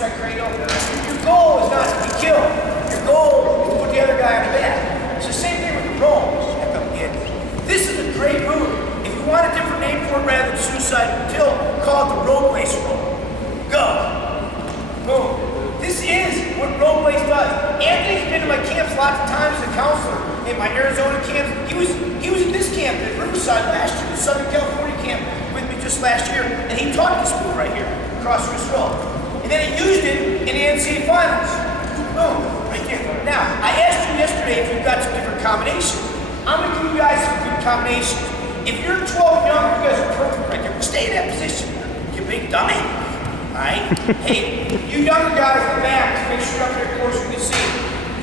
suicide cradle. Your goal is not to be killed. Your goal is to put the other guy on the back. It's the same thing with the rolls. This is a great move. If you want a different name for it rather than suicide tilt, call it the road lace roll. Go. Boom. This is what road lace does. Anthony's been to my camps lots of times as a counselor. In my Arizona camps, he was at this camp at Riverside last year, the Southern California camp with me just last year, and he taught this move right here, cross wrist roll. And then he used it in the NCAA finals. Boom, right there. Now, I asked you yesterday if you've got some different combinations. I'm gonna give you guys some good combinations. If you're 12 and younger, you guys are perfect right there. Stay in that position, you big dummy. All right? Hey, you younger guys in the back, make sure you're up there close so you can see.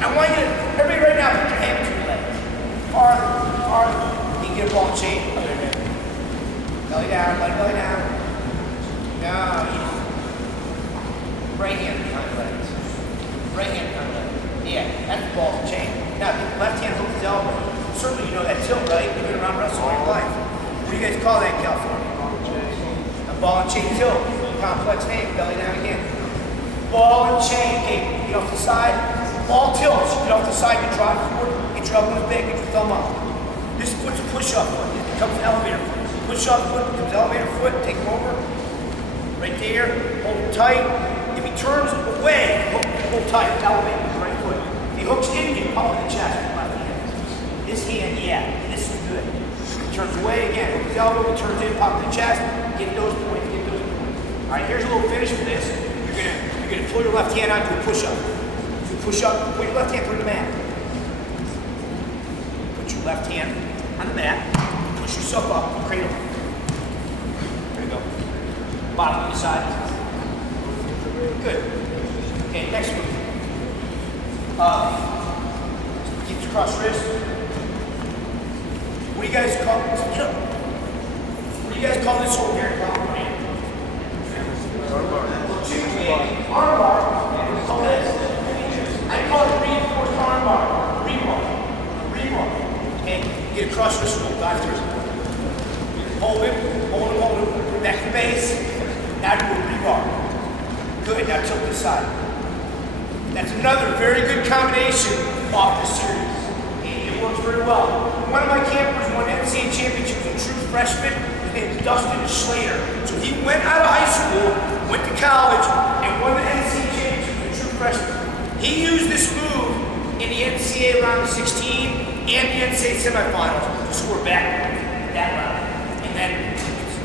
I want you to, everybody right now, put your hand between your legs. Farther. You can get a ball and chain. Belly down, let it belly down. No, right hand behind the legs. Right hand behind the legs. Yeah, that's the ball and chain. Now, get the left hand hook his elbow. Certainly you know that tilt, right? You've been around wrestling all your life. What do you guys call that in California? A ball and chain tilt. Complex name, belly down again. Ball and chain, okay, get off the side. All tilts, get off the side, you drive forward, get your elbows big, get your thumb up. This puts a push-up foot, it becomes an elevator foot. Push-up foot becomes elevator foot, take him over. Right there, hold him tight. If he turns away, hold tight, elevate with the right foot. If he hooks in, you pump in the chest with my hand. This hand, yeah, this is good. He turns away, again, hook his elbow, he turns in, pop in the chest, get those points, get those points. All right, here's a little finish for this. You're gonna pull your left hand out, do a push-up. Do a push-up, put your left hand, put it on the mat. Put your left hand on the mat, push yourself up, cradle. There you go. Bottom of the side. Good. Okay, next move. Keep your cross wrist. What do you guys call this? What do you guys call this hold here? Arm bar. Call this. I call it reinforced arm bar. Rebar. Okay? Get a cross wrist roll. Dive through. Hold him. Back to base. Now do a rebar. Good. Now tilt this side. That's another very good combination off the series. It works very well. One of my campers won NCAA championship as a true freshman. His name is Dustin Schlater. So he went out of high school, went to college, and won the NCAA championship as a true freshman. He used this move in the NCAA round of 16 and the NCAA semifinals to score back that round. And then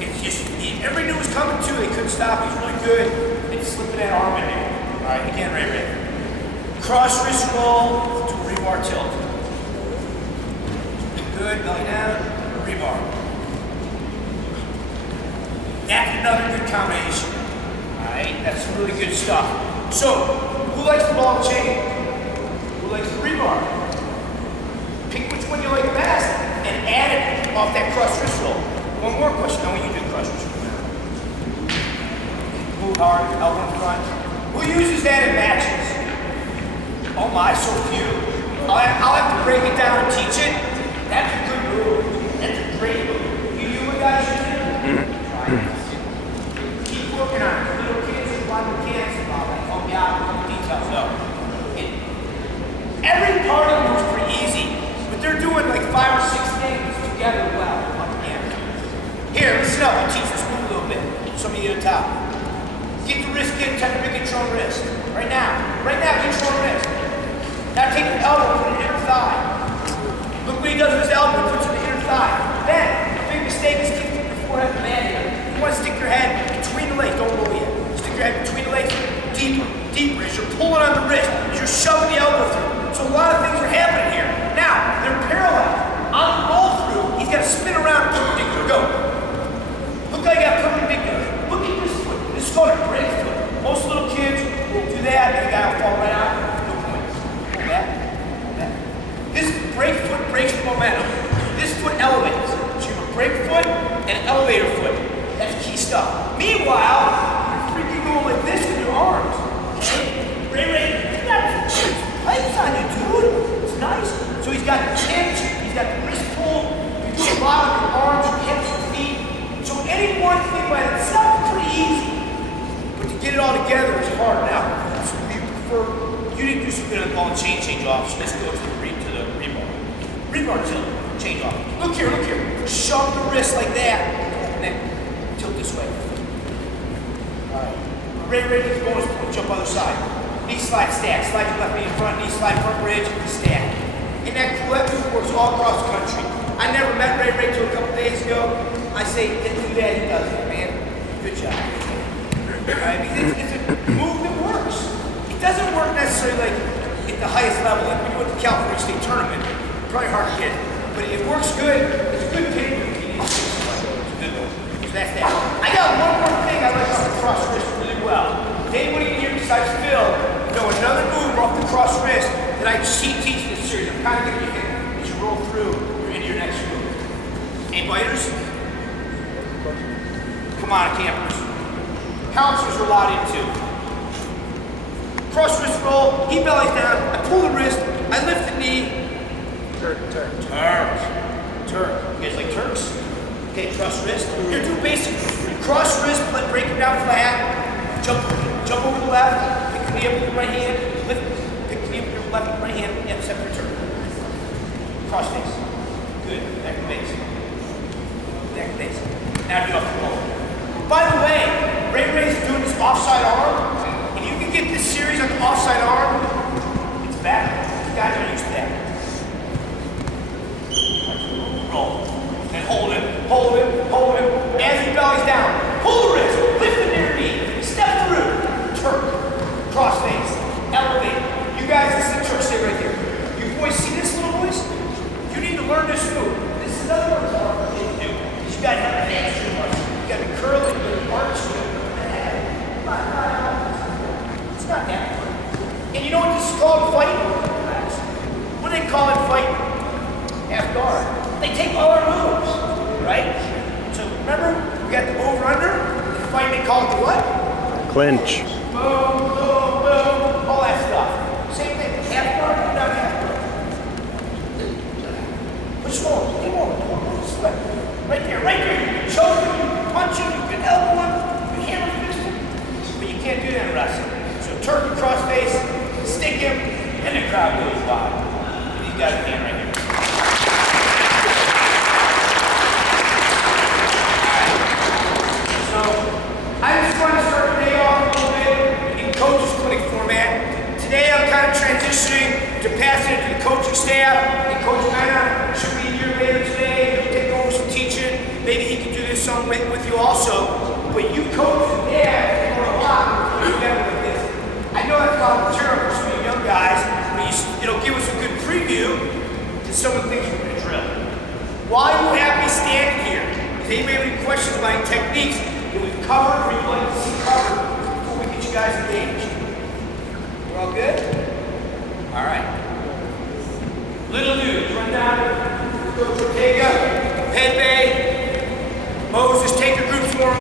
it's just, everybody knew it was coming too. They couldn't stop. He's really good. They just slipped that arm in there. All right, again, right. Cross wrist roll to rebar tilt. Good, belly down, rebar. That's another good combination. Alright, that's some really good stuff. So, who likes the ball and chain? Who likes the rebar? Pick which one you like best and add it off that cross wrist roll. One more question. Now when you do cross wrist roll. Move hard, elbow in front. Who uses that in matches? Oh my, so few. I'll have to break it down and teach it. That's a good move. That's a great move. You guys use it? Try it. Keep working on it. Little kids, a lot of kids, help you out with the details though. Every part of it was pretty easy, but they're doing like 5 or 6 things together well. Here, listen up. I'll teach this move a little bit. Some of you at the top. Get the wrist in, try to bring your own wrist. Right now, get your own wrist. Now take your elbow, put it in the inner thigh. Look what he does with his elbow, puts it in the inner thigh. Then, a big mistake is kicking your forehead in the man here. You want to stick your head between the legs, don't roll yet. Stick your head between the legs, deeper, as you're pulling on the wrist, as you're shoving the elbow through. So a lot of things are happening here. Now, they're parallel. On the roll through, he's got to spin around perpendicular. Go. Look like I got perpendicular. Look at this foot. This is called a break foot. Most little kids will do that, and the guy will fall right out. This break foot breaks the momentum. This foot elevates. So you have a break foot and an elevator foot. That's key stuff. Meanwhile, you're freaking going like this with your arms. Okay? Ray, you got some pipes on you, dude. It's nice. So he's got the hinge, he's got the wrist pull, you do a lot of your arms, your hips, your feet. So any one thing by itself is pretty easy. But to get it all together is hard. Now, call it chain change off, so let's go to the rebar. Rebar tilt, change off. Look here, look here. Shove the wrist like that. And then tilt this way. Alright. Ready to bonus pull, jump other side. Knee slide, stack. Slide your left knee in front, knee slide, front bridge, stack. And that cool, that move works all across the country. I never met Ray till a couple days ago. I say, do that, he does it, man. Good job. Alright, because it's a move that works. It doesn't work necessarily like at the highest level. Like when you went to the California State Tournament, probably hard to get. But it works good. It's a good pin move. It's a good move. So that's that. I got one more thing I like off the cross wrist really well. Anybody here besides Phil know another move off the cross wrist that I teach in this series. I'm kind of giving you a hint as you roll through into your next move. Any biters? Come on, campers. Counselors are allowed in too. Cross wrist roll, he bellies down, I pull the wrist, I lift the knee. Turk. You guys like Turks? Okay, cross wrist. You're doing basic. Cross wrist, break it down flat, jump over the left, pick the knee up with the right hand, lift, pick the knee up with your left and right hand, and separate turn. Cross face. Good, back to base. Back to base. Now do off the roll. By the way, Ray's doing this offside arm. If you can get this series on the offside arm, it's better. You guys are used to that. Roll. And hold him. As he bellies down, pull the wrist, lift the near knee, step through, turn, cross face, elevate. You guys, this is the Turk stay right here. You boys see this, little boys? You need to learn this move. This is another one that's hard for you to do. Because you got to have a hamstring muscle. You got to be curling, you got to arch it. It's not that hard. And you know what this is called? Fighting? What do they call it, fighting? Half guard. They take all our moves, right? So remember, we got the over-under. The fight, they call it the what? Clinch. Boom, all that stuff. Same thing. Half guard, down half guard. Push forward, come on. Right there. You can choke him, you can punch him, you can elbow him, you can hammer fist him. But you can't do that in wrestling. So turn cross face, stick him, and the crowd goes wild. And he's got a hand right here. So, I just want to start the day off a little bit in coach's clinic format. Today I'm kind of transitioning to passing it to the coaching staff, and Coach Mena should be here later today. He'll take over some teaching. Maybe he can do this some with you also. But you coaches and dads, you learn a lot when you get like this. I know that's a lot of material for some of you young guys, but it'll give us a good preview to some of the things we're going to drill. While you have me standing here, does anybody have any questions about any techniques that we've covered or you'd like to see covered before we get you guys engaged? We're all good? All right. Little dudes, run down. Coach Ortega, Pepe, Moses, take your groups more.